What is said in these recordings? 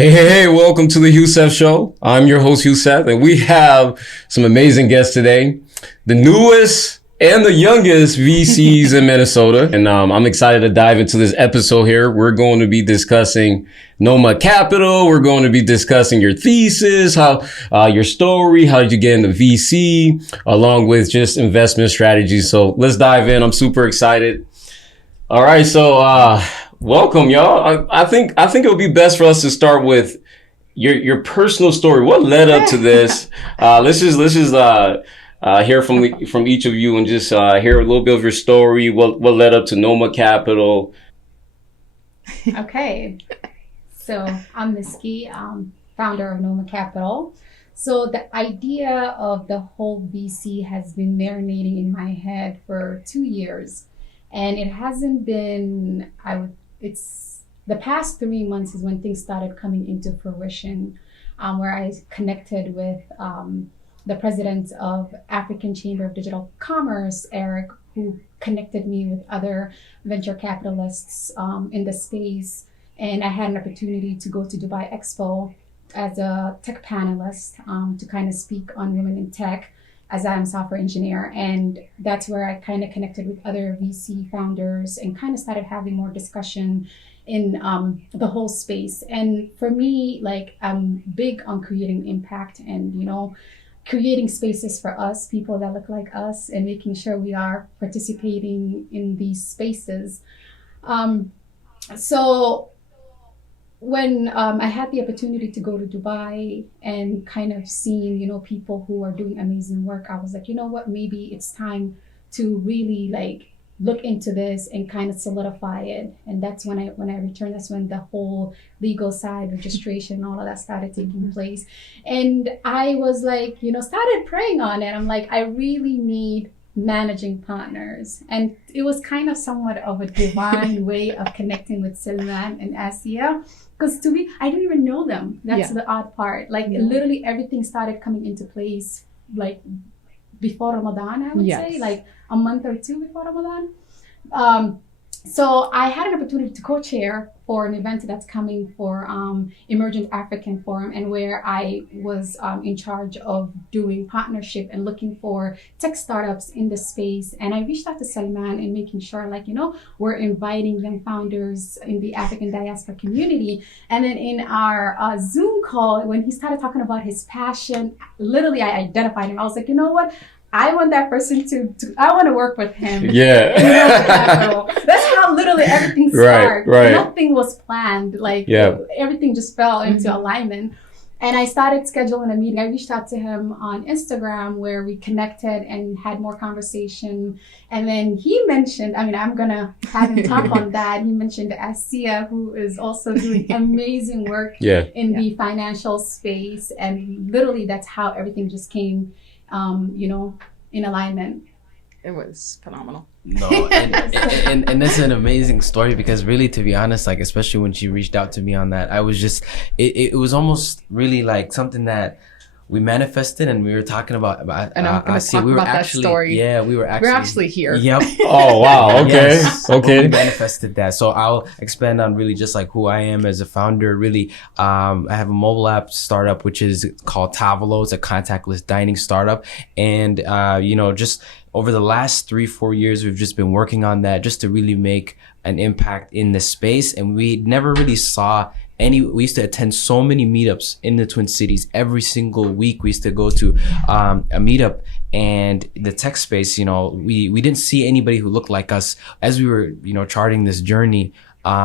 Hey, welcome to the Hue Seth Show. I'm your host, Hue Seth, and we have some amazing guests today. The newest and the youngest VCs in Minnesota. And I'm excited to dive into this episode here. We're going to be discussing Noma Capital. We're going to be discussing your thesis, how your story, how did you get into VC, along with just investment strategies. So let's dive in. I'm super excited. All right, so welcome, y'all. I think it would be best for us to start with your personal story. What led up to this? Let's just hear from each of you and just hear a little bit of your story. What led up to Noma Capital? Okay, so I'm Miski, founder of Noma Capital. So the idea of the whole VC has been marinating in my head for 2 years, and it hasn't been. It's the past 3 months is when things started coming into fruition, where I connected with the president of African Chamber of Digital Commerce, Eric, who connected me with other venture capitalists in the space. And I had an opportunity to go to Dubai Expo as a tech panelist to kind of speak on women in tech, as I'm a software engineer. And that's where I kind of connected with other VC founders and kind of started having more discussion in the whole space. And for me, like, I'm big on creating impact and, creating spaces for us, people that look like us, and making sure we are participating in these spaces. So when I had the opportunity to go to Dubai and kind of seeing, people who are doing amazing work, I was like, you know what, maybe it's time to really look into this and kind of solidify it. And that's when I returned, that's when the whole legal side, registration, all of that started taking place. And I was started praying on it. I'm like, I really need managing partners. And it was kind of somewhat of a divine way of connecting with Salman and Asia. Because to me, I didn't even know them. That's the odd part. Literally everything started coming into place before Ramadan, I would say, a month or two before Ramadan. So I had an opportunity to co-chair for an event that's coming for Emergent African Forum, and where I was in charge of doing partnership and looking for tech startups in the space. And I reached out to Salman and making sure, we're inviting young founders in the African diaspora community. And then in our Zoom call, when he started talking about his passion, literally I identified him. I was like, you know what? I want that person I want to work with him. Yeah. That's how literally everything started. Right. Nothing was planned. Everything just fell into alignment. And I started scheduling a meeting. I reached out to him on Instagram, where we connected and had more conversation. And then he mentioned, I'm going to have him talk on that. He mentioned Asia, who is also doing amazing work in the financial space. And literally that's how everything just came in alignment. It was phenomenal. No, and that's an amazing story, because really, to be honest, especially when she reached out to me on that, I was just, it was almost really something that we manifested, and we were talking about. And I'm going to talk about that story. Yeah, we're actually here. Yep. Oh, wow. Okay. Yes. Okay. We manifested that. So I'll expand on really just who I am as a founder. Really, I have a mobile app startup, which is called Tavolo. It's a contactless dining startup. And, just over the last 3-4 years, we've just been working on that just to really make an impact in the space. And we never really saw we used to attend so many meetups in the Twin Cities. Every single week we used to go to a meetup, and the tech space, we didn't see anybody who looked like us as we were, charting this journey,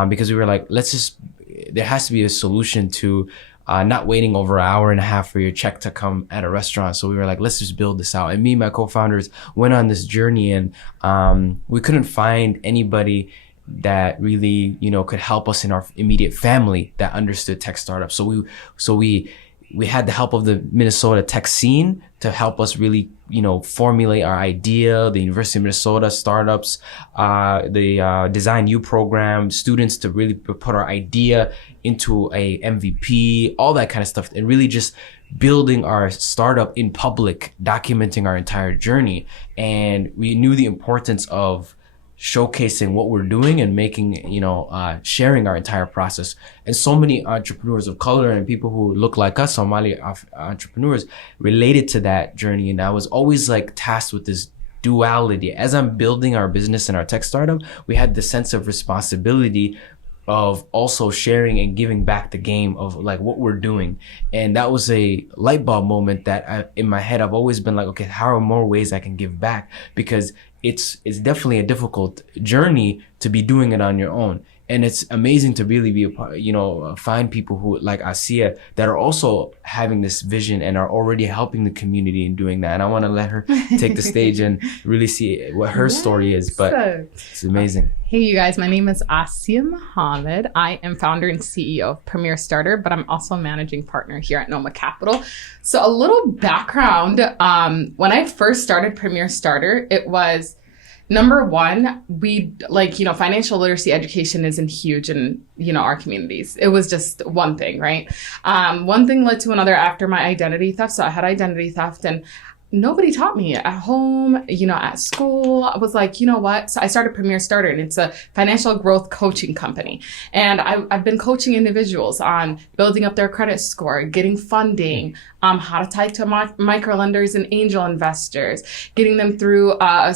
because we were like, there has to be a solution to not waiting over an hour and a half for your check to come at a restaurant. So we were like, let's just build this out. And me and my co-founders went on this journey, and we couldn't find anybody that really, could help us in our immediate family that understood tech startups. So we had the help of the Minnesota tech scene to help us really, formulate our idea, the University of Minnesota startups, the Design U program, students to really put our idea into a MVP, all that kind of stuff, and really just building our startup in public, documenting our entire journey. And we knew the importance of showcasing what we're doing and making, sharing our entire process. And so many entrepreneurs of color and people who look like us, Somali entrepreneurs, related to that journey. And I was always like tasked with this duality. As I'm building our business and our tech startup, we had the sense of responsibility of also sharing and giving back the game of like what we're doing. And that was a light bulb moment that in my head, I've always been like, okay, how are more ways I can give back? Because it's definitely a difficult journey to be doing it on your own. And it's amazing to really be find people who like Asiya that are also having this vision and are already helping the community in doing that. And I want to let her take the stage and really see what her story is. But it's amazing. Hey, you guys, my name is Asiya Mohammed. I am founder and CEO of Premier Starter, but I'm also managing partner here at Noma Capital. So a little background, when I first started Premier Starter, it was number one, financial literacy education isn't huge in, our communities. It was just one thing, right? One thing led to another after my identity theft. So I had identity theft and nobody taught me at home, at school. I was like, you know what? So I started Premier Starter, and it's a financial growth coaching company. And I've been coaching individuals on building up their credit score, getting funding, how to tie to micro lenders and angel investors, getting them through a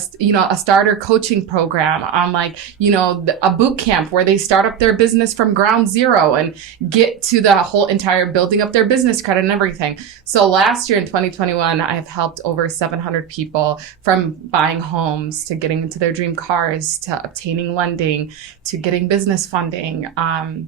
starter coaching program on a boot camp where they start up their business from ground zero and get to the whole entire building up their business credit and everything. So last year in 2021, I have helped over 700 people, from buying homes to getting into their dream cars to obtaining lending to getting business funding,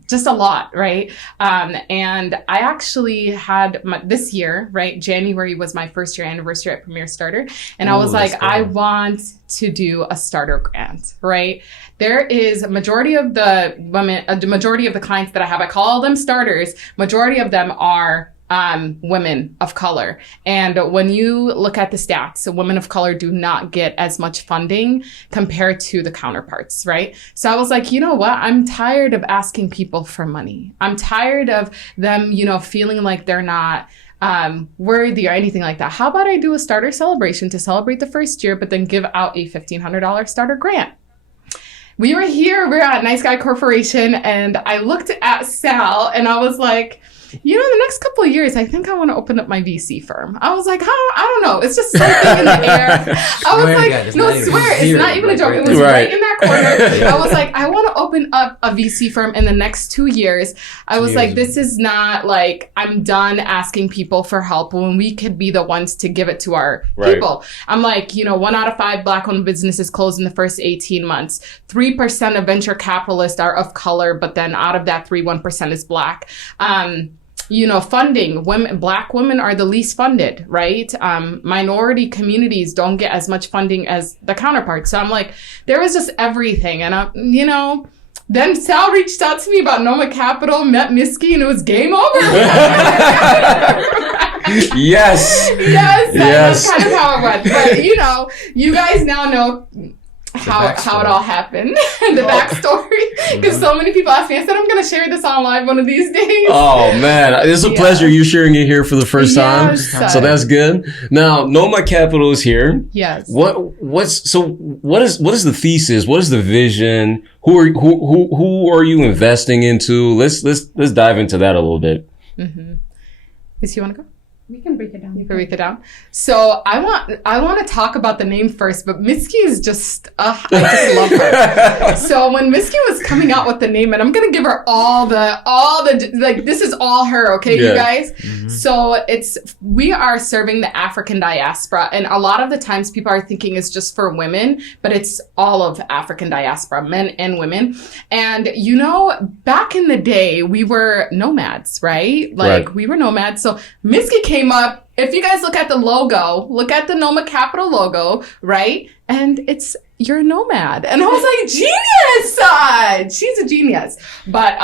just a lot, right? And I actually had this year, right? January was my first year anniversary at Premier Starter. And I was like, I want to do a starter grant, right? There is a majority of the women, the majority of the clients that I have, I call them starters. Majority of them are women of color. And when you look at the stats, women of color do not get as much funding compared to the counterparts, right? So I was like, you know what? I'm tired of asking people for money. I'm tired of them, feeling like they're not worthy or anything like that. How about I do a starter celebration to celebrate the first year, but then give out a $1,500 starter grant? We were at Nice Guy Corporation, and I looked at Sal and I was like, the next couple of years, I think I want to open up my VC firm. I was like, I don't know. It's just something in the air. I was like, it's not even a joke. It was right in that corner. I was like, I want to open up a VC firm in the next 2 years. I was like, this is not like, I'm done asking people for help when we could be the ones to give it to our people. I'm like, 1 out of 5 Black-owned businesses closed in the first 18 months. 3% of venture capitalists are of color, but then out of that 1% is Black. Funding, Black women are the least funded, right? Minority communities don't get as much funding as the counterparts. So I'm like, there was just everything. And, then Sal reached out to me about Noma Capital, met Miski, and it was game over. Yes. That's kind of how it went. But, you guys now know how it all happened, the backstory, because so many people ask me. I said I'm going to share this on live one of these days. Oh man, it's a pleasure you sharing it here for the first time. So that's good. Now Noma Capital is here. Yes. What is the thesis? What is the vision? Who are you investing into? Let's dive into that a little bit. Mm-hmm. Miss, you want to go? We can break it down. You can break it down. So I want to talk about the name first, but Miski is just, I just love her. So when Miski was coming out with the name, and I'm going to give her all the, this is all her, okay, you guys? Mm-hmm. So we are serving the African diaspora. And a lot of the times people are thinking it's just for women, but it's all of African diaspora, men and women. And, back in the day, we were nomads, right? We were nomads. So Miski came up. If you guys look at the logo, look at the Noma Capital logo, right? And you're a nomad. And I was like, genius! She's a genius. But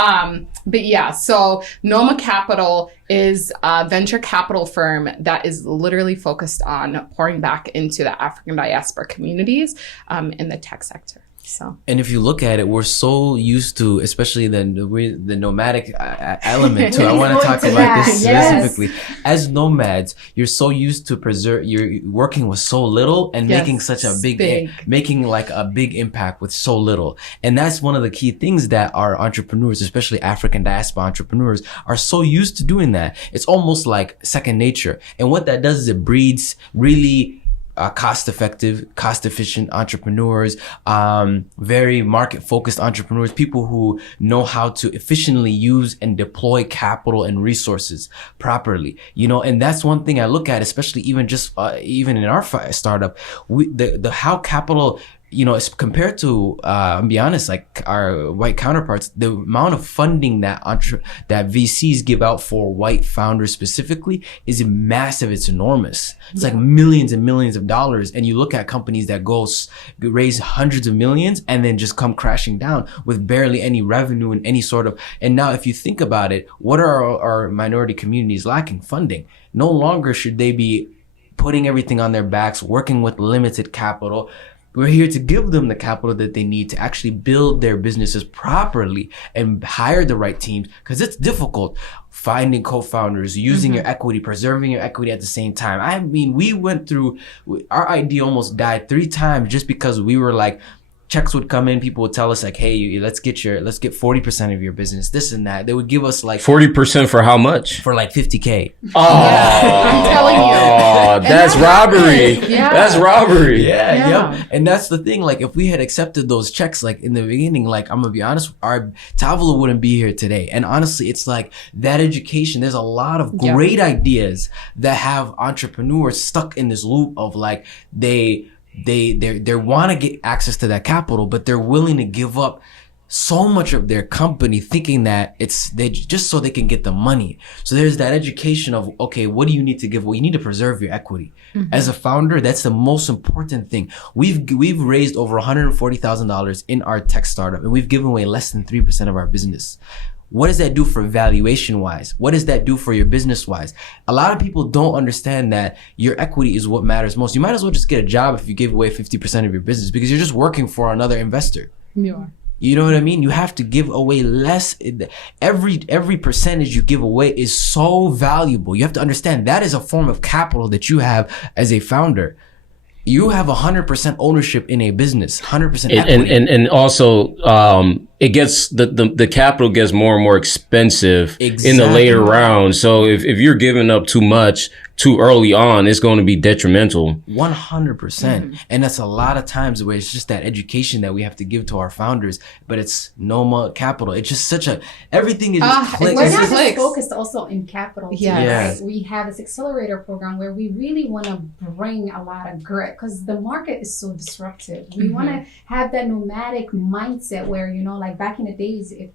yeah, so Noma Capital is a venture capital firm that is literally focused on pouring back into the African diaspora communities in the tech sector. So, and if you look at it, we're so used to, especially the nomadic element too. I want to talk about this specifically. As nomads, you're so used to you're working with so little and making such a making like a big impact with so little. And that's one of the key things that our entrepreneurs, especially African diaspora entrepreneurs, are so used to doing that. It's almost like second nature. And what that does is it breeds really cost-effective, cost-efficient entrepreneurs, very market-focused entrepreneurs, people who know how to efficiently use and deploy capital and resources properly. You know, and that's one thing I look at, especially even even in our startup, how capital, you know, it's compared to, I'll be honest, like our white counterparts, the amount of funding that VCs give out for white founders specifically is massive. It's enormous. It's like millions and millions of dollars. And you look at companies that raise hundreds of millions and then just come crashing down with barely any revenue and any sort of, and now if you think about it, what are our minority communities lacking? Funding. No longer should they be putting everything on their backs, working with limited capital. We're here to give them the capital that they need to actually build their businesses properly and hire the right teams, because it's difficult finding co-founders, using your equity, preserving your equity at the same time. I mean, we went through, our idea almost died 3 times just because we were like, checks would come in, people would tell us like, hey, let's get 40% of your business, this and that. They would give us like 40% for how much? For like $50K. Oh, I'm telling you. That's robbery. That's robbery. Yeah. And that's the thing. Like if we had accepted those checks, like in the beginning, like I'm gonna be honest, our Tavalo wouldn't be here today. And honestly, it's like that education. There's a lot of great ideas that have entrepreneurs stuck in this loop of like, they want to get access to that capital, but they're willing to give up so much of their company thinking that they just so they can get the money. So there's that education of, okay, what do you need to give? Well, you need to preserve your equity. As a founder, that's the most important thing. We've raised over $140,000 in our tech startup, and we've given away less than 3% of our business. What does that do for valuation wise? What does that do for your business wise? A lot of people don't understand that your equity is what matters most. You might as well just get a job if you give away 50% of your business, because you're just working for another investor. You are. You know what I mean? You have to give away less. Every percentage you give away is so valuable. You have to understand that is a form of capital that you have as a founder. You have 100% ownership in a business, 100% equity. And also, it gets, the capital gets more and more expensive in the later rounds. So if you're giving up too much too early on, it's going to be detrimental. 100%. And that's a lot of times where it's just that education that we have to give to our founders, but it's Noma Capital. It's just everything is just we're not just focused also in capital. Yes. Right? We have this accelerator program where we really want to bring a lot of grit, because the market is so disruptive. We want to have that nomadic mindset where, you know, like back in the days, if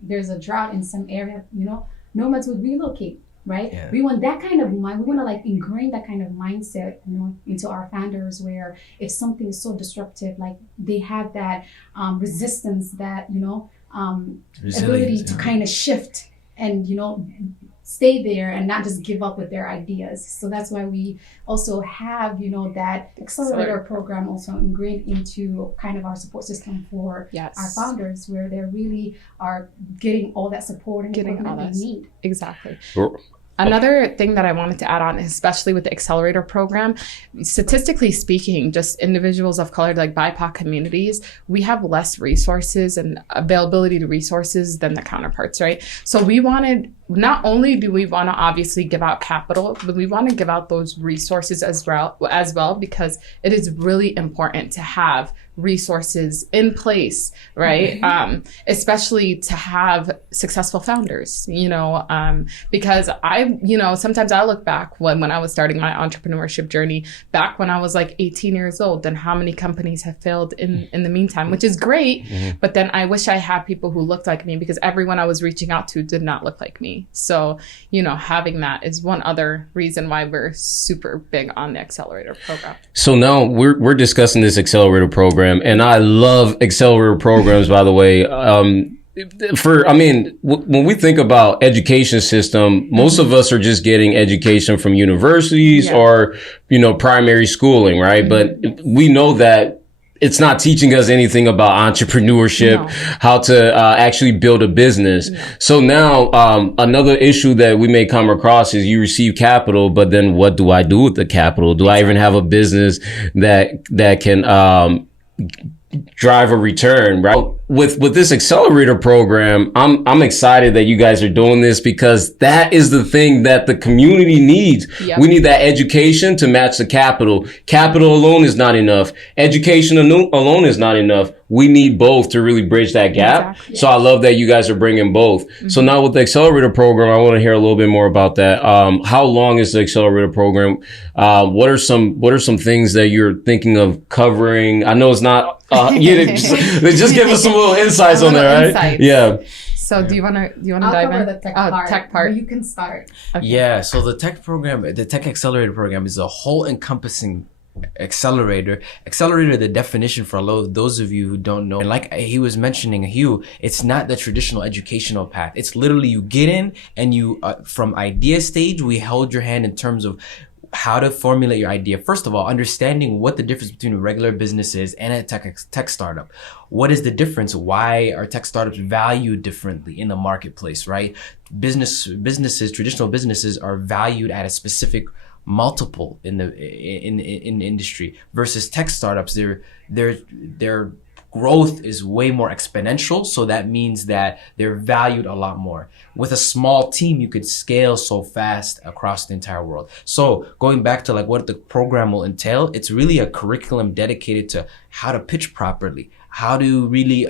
there's a drought in some area, you know, nomads would relocate. Right? Yeah. We want that kind of mind. We want to like ingrain that kind of mindset, you know, into our founders, where if something is so disruptive, like they have that resistance, that, you know, ability to kind of shift and, you know, stay there and not just give up with their ideas. So that's why we also have, you know, that accelerator program also ingrained into kind of our support system for our founders, where they really are getting all that support and getting all that they need. Exactly. Another thing that I wanted to add on, especially with the accelerator program, statistically speaking, just individuals of color, like BIPOC communities, we have less resources and availability to resources than the counterparts, right? So not only do we want to obviously give out capital, but we want to give out those resources as well, because it is really important to have resources in place, right? Especially to have successful founders, you know, because sometimes I look back when I was starting my entrepreneurship journey, back when I was like 18 years old, and how many companies have failed in the meantime, which is great. But then I wish I had people who looked like me, because everyone I was reaching out to did not look like me. So, you know, having that is one other reason why we're super big on the accelerator program. So now we're discussing this accelerator program, and I love accelerator programs, by the way. When we think about education system, most of us are just getting education from universities or, you know, primary schooling, right? But we know that it's not teaching us anything about entrepreneurship, how to actually build a business. So now, another issue that we may come across is you receive capital, but then what do I do with the capital? Do I even have a business that can, drive a return, right? With this accelerator program, I'm excited that you guys are doing this because that is the thing that the community needs. Yep. We need that education to match the capital. Capital alone is not enough. Education alone is not enough. We need both to really bridge that gap. Exactly. So I love that you guys are bringing both. So now with the accelerator program, I want to hear a little bit more about that. How long is the accelerator program? What are some things that you're thinking of covering? I know it's not, just give us some little insights on that, right? Yeah. So do you want to I'll dive cover in? the tech part. You can start. Okay. Yeah, so the tech accelerator program is a whole encompassing accelerator. The definition for those of you who don't know, and like he was mentioning, Hue, it's not the traditional educational path. It's literally you get in and you, from idea stage, we held your hand in terms of how to formulate your idea. First of all, understanding what the difference between a regular business is and a tech startup. What is the difference? Why are tech startups valued differently in the marketplace, right? Traditional businesses are valued at a specific multiple in the industry versus tech startups. Their growth is way more exponential. So that means that they're valued a lot more. With a small team, you could scale so fast across the entire world. So going back to like what the program will entail, it's really a curriculum dedicated to how to pitch properly, how to really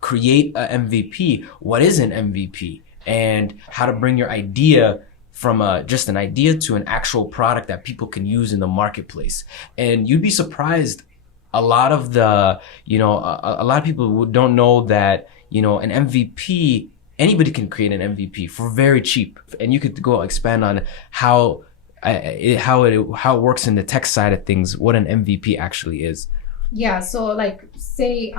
create an MVP, what is an MVP, and how to bring your idea from just an idea to an actual product that people can use in the marketplace. And you'd be surprised, a lot of people who don't know that, an MVP, anybody can create an MVP for very cheap. And you could go expand on how it works in the tech side of things, what an MVP actually is. Yeah, so like say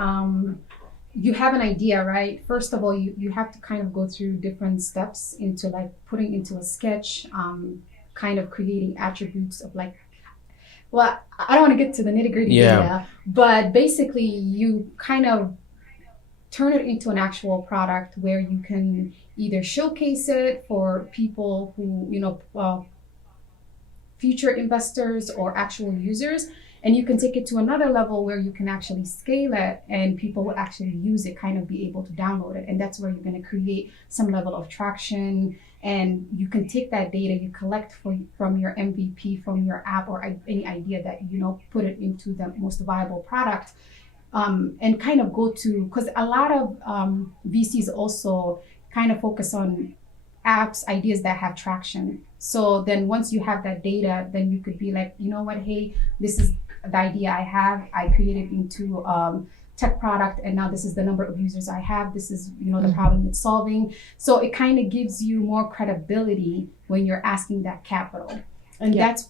you have an idea, right? First of all, you have to kind of go through different steps into like putting into a sketch, kind of creating attributes of like, well, I don't want to get to the nitty-gritty data, but basically you kind of turn it into an actual product where you can either showcase it for people who, future investors or actual users, and you can take it to another level where you can actually scale it and people will actually use it, kind of be able to download it. And that's where you're going to create some level of traction. And you can take that data you collect from your MVP, from your app, or any idea that, put it into the most viable product, and kind of go to, because a lot of VCs also kind of focus on apps, ideas that have traction. So then once you have that data, then you could be like, you know what, hey, this is the idea I have. I created into tech product, and now this is the number of users I have. This is, the problem it's solving. So it kind of gives you more credibility when you're asking that capital. And that's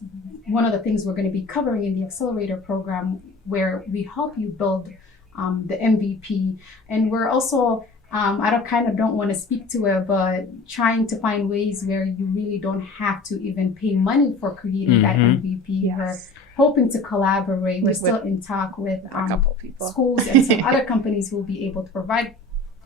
one of the things we're going to be covering in the accelerator program, where we help you build the MVP. And we're also, I don't want to speak to it, but trying to find ways where you really don't have to even pay money for creating that MVP. Yes. We're hoping to collaborate. We're still in talk with a couple people, schools and some other companies who will be able to provide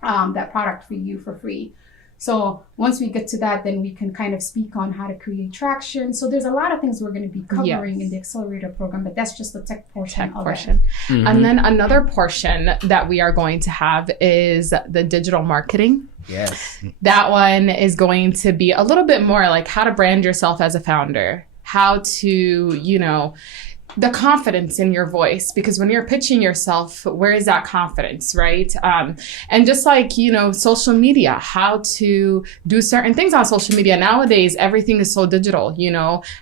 that product for you for free. So once we get to that, then we can kind of speak on how to create traction. So there's a lot of things we're going to be covering in the accelerator program, but that's just the tech portion of it. And then another portion that we are going to have is the digital marketing. Yes. That one is going to be a little bit more like how to brand yourself as a founder, how to, the confidence in your voice, because when you're pitching yourself, where is that confidence, right? And just like, social media, how to do certain things on social media. Nowadays, everything is so digital,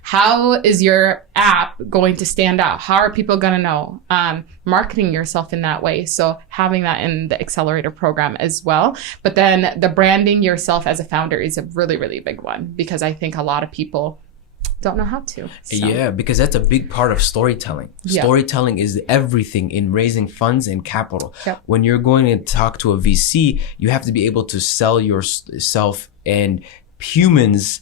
how is your app going to stand out? How are people going to know? Marketing yourself in that way. So having that in the accelerator program as well. But then the branding yourself as a founder is a really, really big one, because I think a lot of people don't know how to. So. Yeah, because that's a big part of storytelling. Yeah. Storytelling is everything in raising funds and capital. Yep. When you're going to talk to a VC, you have to be able to sell yourself, and humans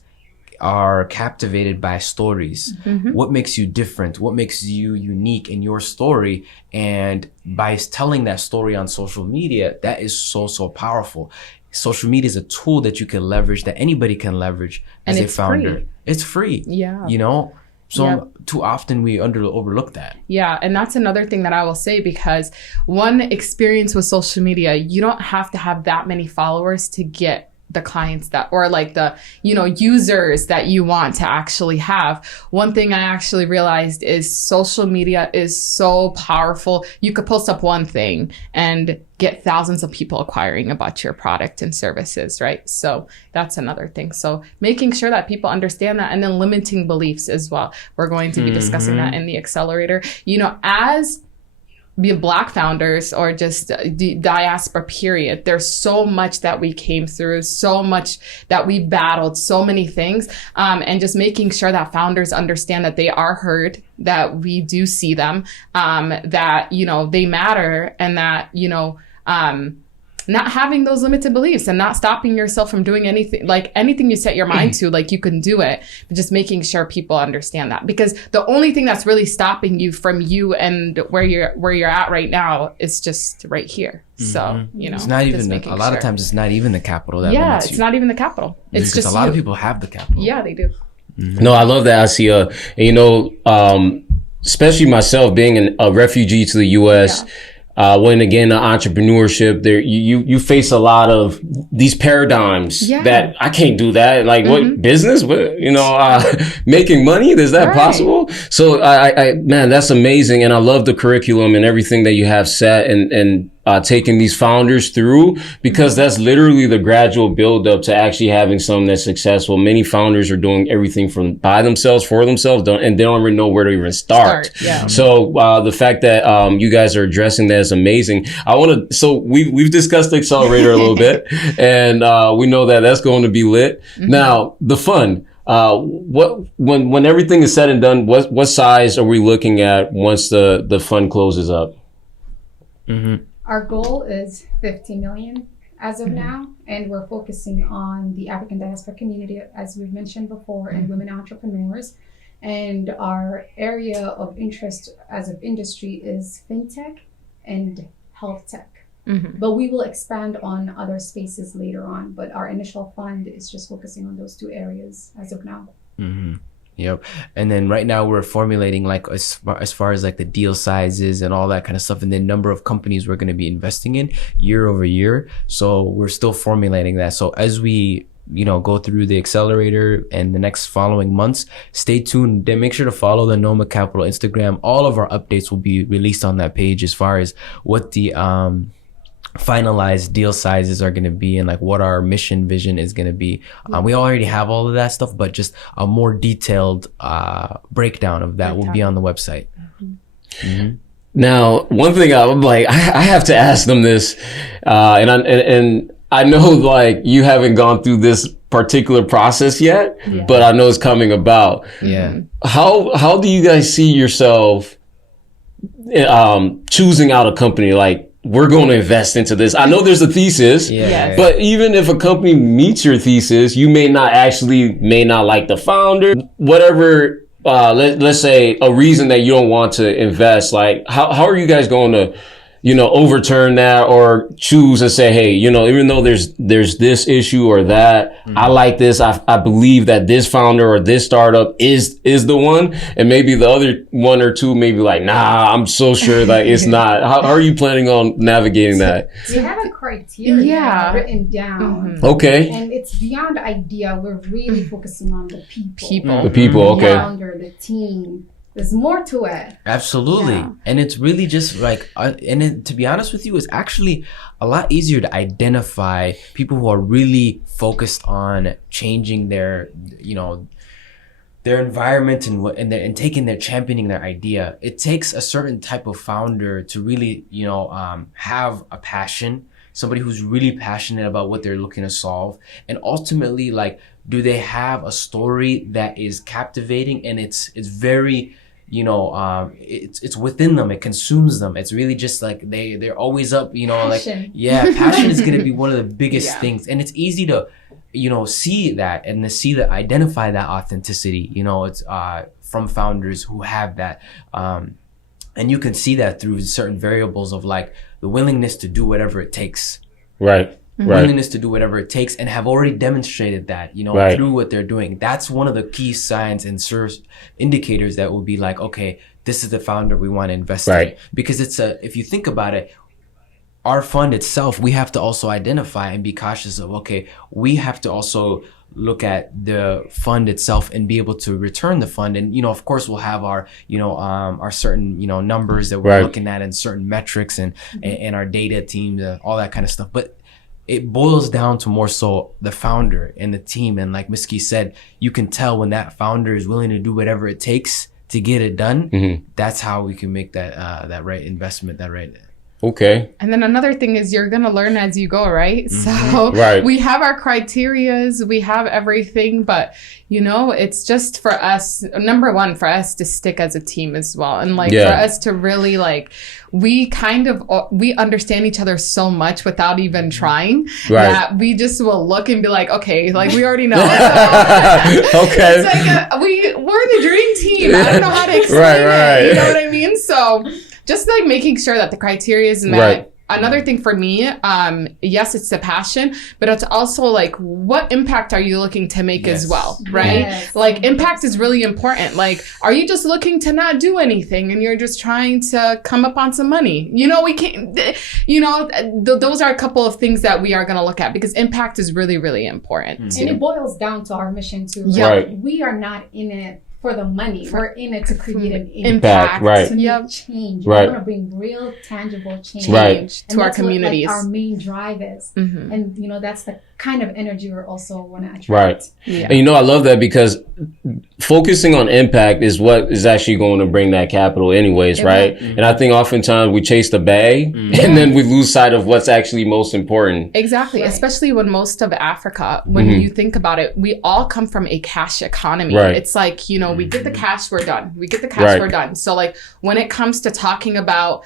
are captivated by stories. What makes you different? What makes you unique in your story? And by telling that story on social media, that is so powerful. Social media is a tool that you can leverage, that anybody can leverage as a founder. Free. It's free. Yeah. You know? So too often we overlook that. Yeah. And that's another thing that I will say, because one experience with social media, you don't have to have that many followers to get the clients that, or like the, users that you want to actually have. One thing I actually realized is social media is so powerful. You could post up one thing and get thousands of people inquiring about your product and services, right? So that's another thing. So making sure that people understand that, and then limiting beliefs as well. We're going to be discussing that in the accelerator. As be Black founders, or just the diaspora period, there's so much that we came through, so much that we battled, so many things, and just making sure that founders understand that they are heard, that we do see them, that they matter, and that not having those limited beliefs and not stopping yourself from doing anything, like anything you set your mind to, like you can do it, but just making sure people understand that, because the only thing that's really stopping you from you and where you're at right now is just right here. So, it's not even, a lot of times it's not even the capital that limits you. It's not even the capital. It's because just a lot of people have the capital. Yeah, they do. No, I love that, Asia. And, especially myself being a refugee to the U.S., when again, entrepreneurship, there you face a lot of these paradigms that I can't do that. Like what business? What, making money? Is that possible? So I man, that's amazing. And I love the curriculum and everything that you have set and taking these founders through, because that's literally the gradual build up to actually having something that's successful. Many founders are doing everything from by themselves, for themselves, and they don't even know where to even start. So the fact that you guys are addressing that is amazing. So we've discussed the accelerator a little bit, and we know that that's going to be lit. Now the fun. When everything is said and done, what size are we looking at once the fund closes up? Our goal is 50 million as of now, and we're focusing on the African diaspora community, as we've mentioned before, and women entrepreneurs. And our area of interest as of industry is fintech and health tech. But we will expand on other spaces later on. But our initial fund is just focusing on those two areas as of now. Yep. And then right now we're formulating like as far as like the deal sizes and all that kind of stuff, and the number of companies we're going to be investing in year over year. So we're still formulating that. So as we go through the accelerator and the next following months, stay tuned. Then make sure to follow the Noma Capital Instagram. All of our updates will be released on that page as far as what the finalized deal sizes are going to be, and like what our mission vision is going to be. We already have all of that stuff, but just a more detailed breakdown of that will be on the website. Now, one thing I'm like, I have to ask them this, and I know like you haven't gone through this particular process yet, but I know it's coming about. How do you guys see yourself choosing out a company? Like, we're going to invest into this. I know there's a thesis, but even if a company meets your thesis, you may not like the founder, whatever. Let's say a reason that you don't want to invest. Like, how are you guys going to, overturn that or choose and say, hey, even though there's this issue or that, I like this. I believe that this founder or this startup is the one, and maybe the other one or two may be like, nah, I'm so sure that it's not. How are you planning on navigating that? We have a criteria written down. Okay. And it's beyond idea. We're really focusing on the people. The people, okay. The founder, the team. There's more to it. Absolutely. And it's really just like, to be honest with you, it's actually a lot easier to identify people who are really focused on changing their environment and championing their idea. It takes a certain type of founder to really, have a passion, somebody who's really passionate about what they're looking to solve. And ultimately, like, do they have a story that is captivating and it's very it's within them. It consumes them. It's really just like they're always up, Passion. passion is going to be one of the biggest Yeah. things. And it's easy to, see that and to identify that authenticity, it's from founders who have that. And you can see that through certain variables of like the willingness to do whatever it takes. Right. Right. Willingness to do whatever it takes, and have already demonstrated that, Right. through what they're doing. That's one of the key signs and indicators that will be like, okay, this is the founder we want to invest in. Right. Because if you think about it, our fund itself, we have to also identify and be cautious of, okay, we have to also look at the fund itself and be able to return the fund. And, of course we'll have our, our certain, numbers that we're Right. looking at and certain metrics and our data teams, all that kind of stuff. But it boils down to more so the founder and the team. And like Miski said, you can tell when that founder is willing to do whatever it takes to get it done. Mm-hmm. That's how we can make that right investment, that right. Okay. And then another thing is you're going to learn as you go, right? So Right. we have our criterias, we have everything, but it's just for us, number one, for us to stick as a team as well. And like Yeah. for us to really we understand each other so much without even trying that we just will look and be like, okay, like we already know. Okay. It's like we're the dream team. I don't know how to explain Right. it. You know what I mean? So just like making sure that the criteria is met. Right. Another thing for me, yes, it's the passion, but it's also like, what impact are you looking to make as well, right? Yes. Like impact is really important. Like, are you just looking to not do anything and you're just trying to come up on some money? We can't, those are a couple of things that we are going to look at because impact is really, really important. And it boils down to our mission too. Yeah. Right. We are not in it for the money. We're in it to create an Impact, right. to make Yep. change. Right. We want to bring real, tangible change. Right. And To our that's what, communities. our main drive is. Mhm. And, that's the kind of energy we also want to attract. Right. Yeah. And I love that because focusing on impact is what is actually going to bring that capital anyways, right? And I think oftentimes we chase the bag and then we lose sight of what's actually most important. Exactly. Right. Especially when most of Africa, when you think about it, we all come from a cash economy. Right. It's like, we get the cash, we're done. We get the cash, Right. we're done. So like when it comes to talking about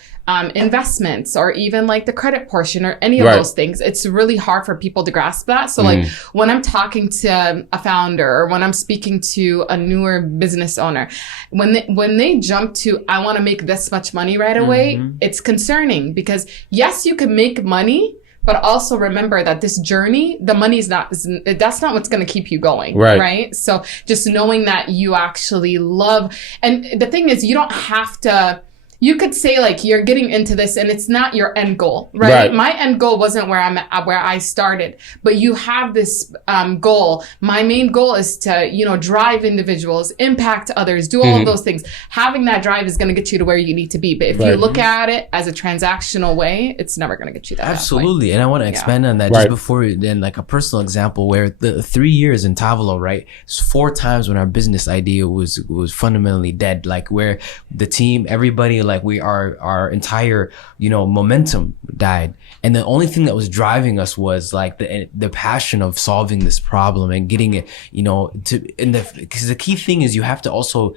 investments or even like the credit portion or any of Right. those things, it's really hard for people to grasp that. So like when I'm talking to a founder or when I'm speaking to a newer business owner, when they jump to, I want to make this much money right away, it's concerning because yes, you can make money, but also remember that this journey, the money's that's not what's going to keep you going. Right. So just knowing that you actually love, and the thing is, you don't have to, you could say like you're getting into this and it's not your end goal, right? Right. My end goal wasn't where I started, but you have this goal. My main goal is to, drive individuals, impact others, do all of those things. Having that drive is going to get you to where you need to be. But if you look at it as a transactional way, it's never going to get you that. Absolutely. And I want to expand on that just before then, like a personal example where the 3 years in Tavolo, right? It's 4 times when our business idea was fundamentally dead, like where the team, everybody, like our entire, momentum died. And the only thing that was driving us was like the passion of solving this problem and getting it, because the key thing is you have to also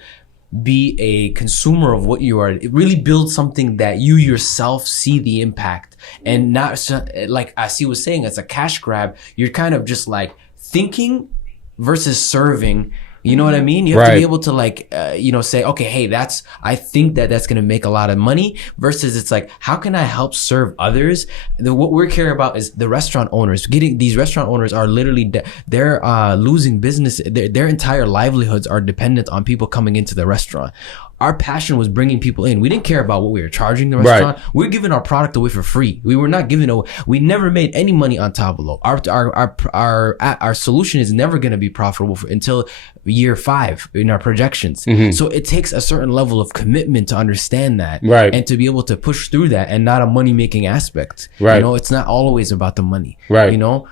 be a consumer of what you are. Really build something that you yourself see the impact and not like Asi was saying, it's a cash grab. You're kind of just like thinking versus serving. You know what I mean? You have to be able to like, say, okay, hey, I think that's going to make a lot of money versus it's like, how can I help serve others? What we care about is the restaurant owners. These restaurant owners are literally, they're losing business. Their entire livelihoods are dependent on people coming into the restaurant. Our passion was bringing people in. We didn't care about what we were charging the restaurant. We're giving our product away for free. We were not giving away. We never made any money on Tavolo. Our solution is never going to be profitable until year 5 in our projections. So it takes a certain level of commitment to understand that and to be able to push through that and not a money making aspect. It's not always about the money.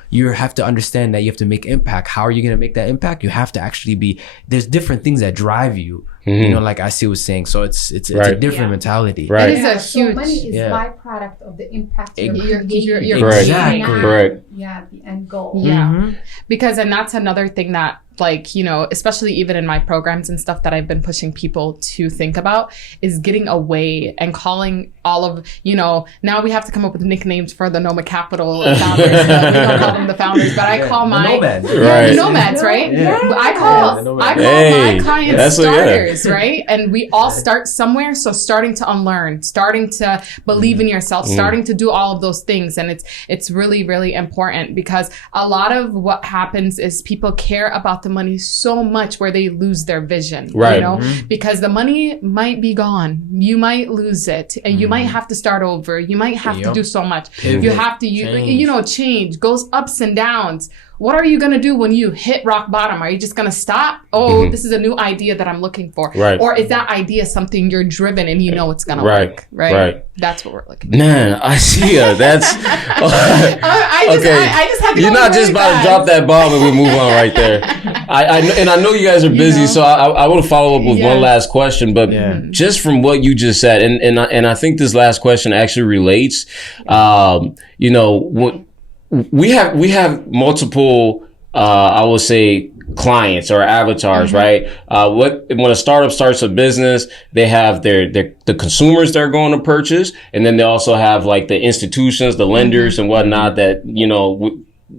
You have to understand that you have to make impact. How are you going to make that impact? You have to actually there's different things that drive you. Like Asi was saying, so it's a different mentality. It is a So huge. money is byproduct of the impact you're You're Correct. Exactly. not, Correct. the end goal. Yeah. Because, and that's another thing that like, you know, especially even in my programs and stuff that I've been pushing people to think about is getting away and calling all of, you know, now we have to come up with nicknames for the Noma Capital founders. But we don't call them the founders, but I call my nomads. Right. the nomads, right? Yeah. I call Hey, my clients that's what- starters, right? And we all start somewhere. So starting to unlearn, starting to believe in yourself, starting to do all of those things. And it's really, really important because a lot of what happens is people care about the money so much where they lose their vision, Right. you know, because the money might be gone. You might lose it and you might have to start over. You might have to do so much. Pivot, You have to, you know, change, goes ups and downs. What are you going to do when you hit rock bottom? Are you just going to stop? Oh, this is a new idea that I'm looking for. Right. Or is that idea something you're driven and you know it's going to Right. work? Right. Right. That's what we're looking for. Man, I see ya. That's I just had to You're go not really just about fast. to drop that bomb and we move on right there. I know you guys are busy, know? so I want to follow up with Yeah. one last question. But just from what you just said, and I think this last question actually relates. You know, we have multiple. I would say clients or avatars, right? When a startup starts a business, they have the consumers they're going to purchase, and then they also have like the institutions, the lenders and whatnot that, you know,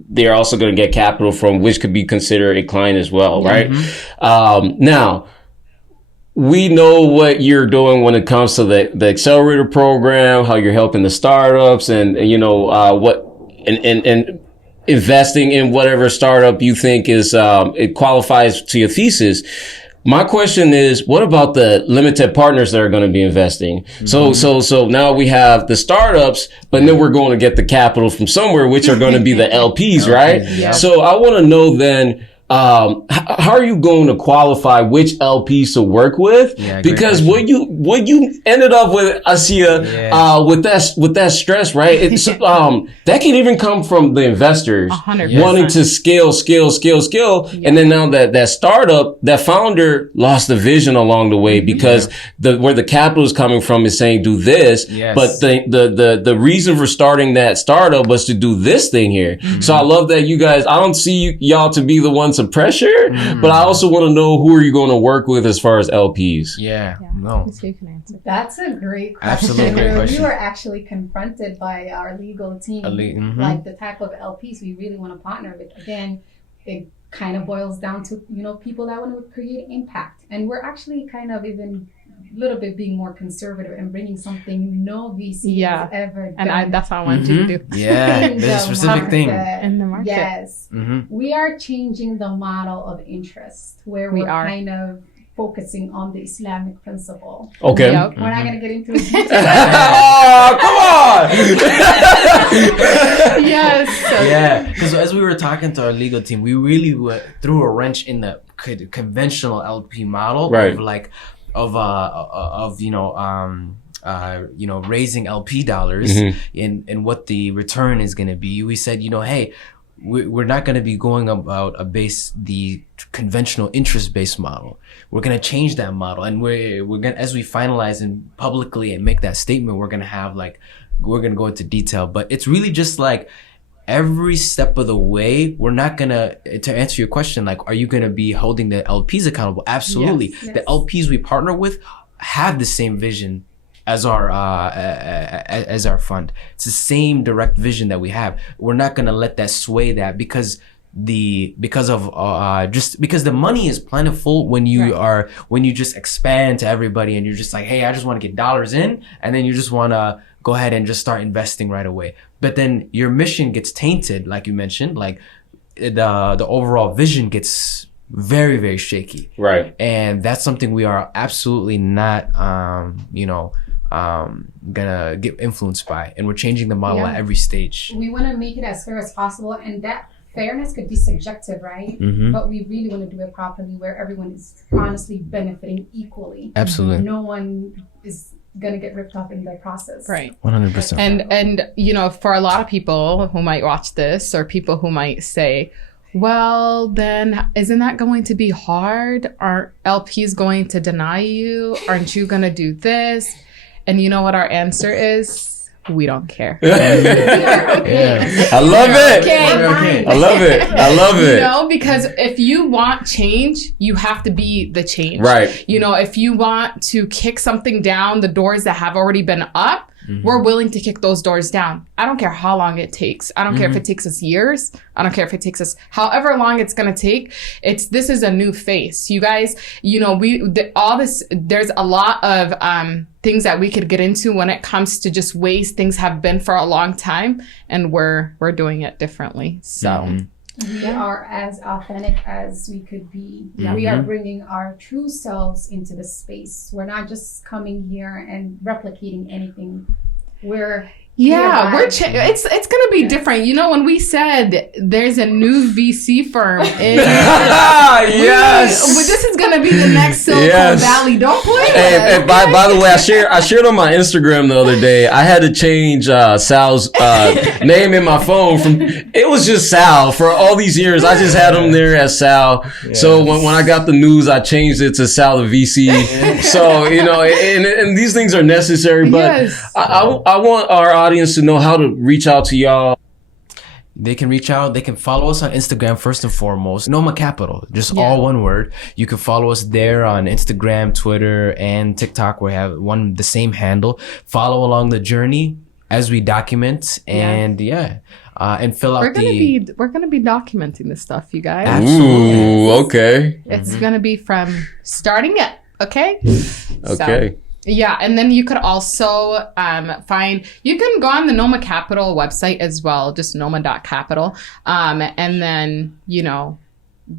they're also going to get capital from, which could be considered a client as well, right? Now, we know what you're doing when it comes to the accelerator program, how you're helping the startups and you know, and investing in whatever startup you think is, it qualifies to your thesis. My question is, what about the limited partners that are going to be investing? So now we have the startups, but then we're going to get the capital from somewhere, which are going to be the LPs, right? Yeah. So I want to know then, how are you going to qualify which LPs to work with? Yeah, great because question. what you ended up with, Asia, with that stress, right? It's, that can even come from the investors 100%. wanting to scale. And then now that startup, that founder lost the vision along the way because where the capital is coming from is saying do this, Yes. but the reason for starting that startup was to do this thing here. So I love that you guys, I don't see y'all to be the ones of pressure, but I also want to know who are you going to work with as far as LPs? No. So you can answer. That's a great question. Absolutely great question. We were actually confronted by our legal team, like the type of LPs we really want to partner with. Again, it kind of boils down to, you know, people that want to create impact. And we're actually kind of even a little bit being more conservative and bringing something no VC has ever done. And that's what I wanted you to do. Yeah, in there's a the specific thing. market. In the market. Yes. We are changing the model of interest where We we're are. kind of focusing on the Islamic principle. Okay. Yep. We're not going to get into it. Oh, come on! Yes. Yeah, because as we were talking to our legal team, we really threw a wrench in the conventional LP model, Right. of like raising LP dollars and what the return is going to be. We said, you know, hey, we're not going to be going about the conventional interest-based model. We're going to change that model, and we're going, as we finalize and publicly and make that statement, we're going to go into detail. But it's really just like every step of the way, we're not going to answer your question, like, are you going to be holding the LPs accountable? Absolutely. Yes. The LPs we partner with have the same vision as our fund. It's the same direct vision that we have. We're not going to let that sway that because the money is plentiful when you just expand to everybody and you're just like, hey, I just want to get dollars in, and then you just want to go ahead and just start investing right away. But then your mission gets tainted, like you mentioned, like the overall vision gets very, very shaky. Right. And that's something we are absolutely not, gonna get influenced by. And we're changing the model at every stage. We want to make it as fair as possible, and that fairness could be subjective, right? But we really want to do it properly where everyone is honestly benefiting equally. Absolutely. No one is going to get ripped off in the process. Right. 100%. And you know, for a lot of people who might watch this or people who might say, well, then isn't that going to be hard? Are LPs going to deny you? Aren't you going to do this? And you know what our answer is? we don't care. We are okay. I love it. Okay. I love it. I love it. You know, because if you want change, you have to be the change. Right. You know, if you want to kick something down, the doors that have already been up, we're willing to kick those doors down. I don't care how long it takes. I don't care if it takes us years. I don't care if it takes us however long it's going to take. This is a new face. You guys, you know, there's a lot of things that we could get into when it comes to just ways things have been for a long time, and we're doing it differently. So we are as authentic as we could be. We are bringing our true selves into the space. We're not just coming here and replicating anything. We're it's gonna be different. You know, when we said there's a new VC firm in yes, this is gonna be the next Silicon Valley. Don't play with and by the way, I shared on my Instagram the other day. I had to change Sal's name in my phone from it was just Sal for all these years. I just had him there as Sal. Yes. So when I got the news, I changed it to Sal the VC. So you know, and these things are necessary, but I want our audience to know how to reach out to y'all. They can reach out. They can follow us on Instagram first and foremost. Noma Capital, just all one word. You can follow us there on Instagram, Twitter, and TikTok. We have the same handle. Follow along the journey as we document and and fill out we're gonna be documenting this stuff, you guys. Absolutely. Ooh, okay. It's gonna be from starting it. Okay. Okay. So, yeah, and then you could also you can go on the Noma Capital website as well, just noma.capital. And then, you know,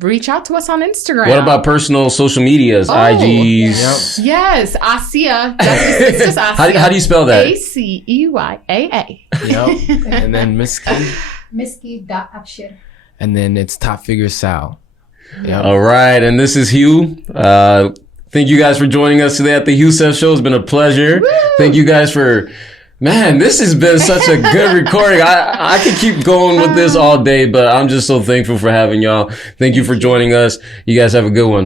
reach out to us on Instagram. What about personal social medias, IGs? Yes, Asia. It's just Asia. How do you spell that? ACEYAA. Yep. And then Miski.Abshir. And then it's Top Figure Sal. Yep. All right, and this is Hue. Thank you guys for joining us today at the Hue Seth Show. It's been a pleasure. Woo! Thank you guys man, this has been such a good recording. I could keep going with this all day, but I'm just so thankful for having y'all. Thank you for joining us. You guys have a good one.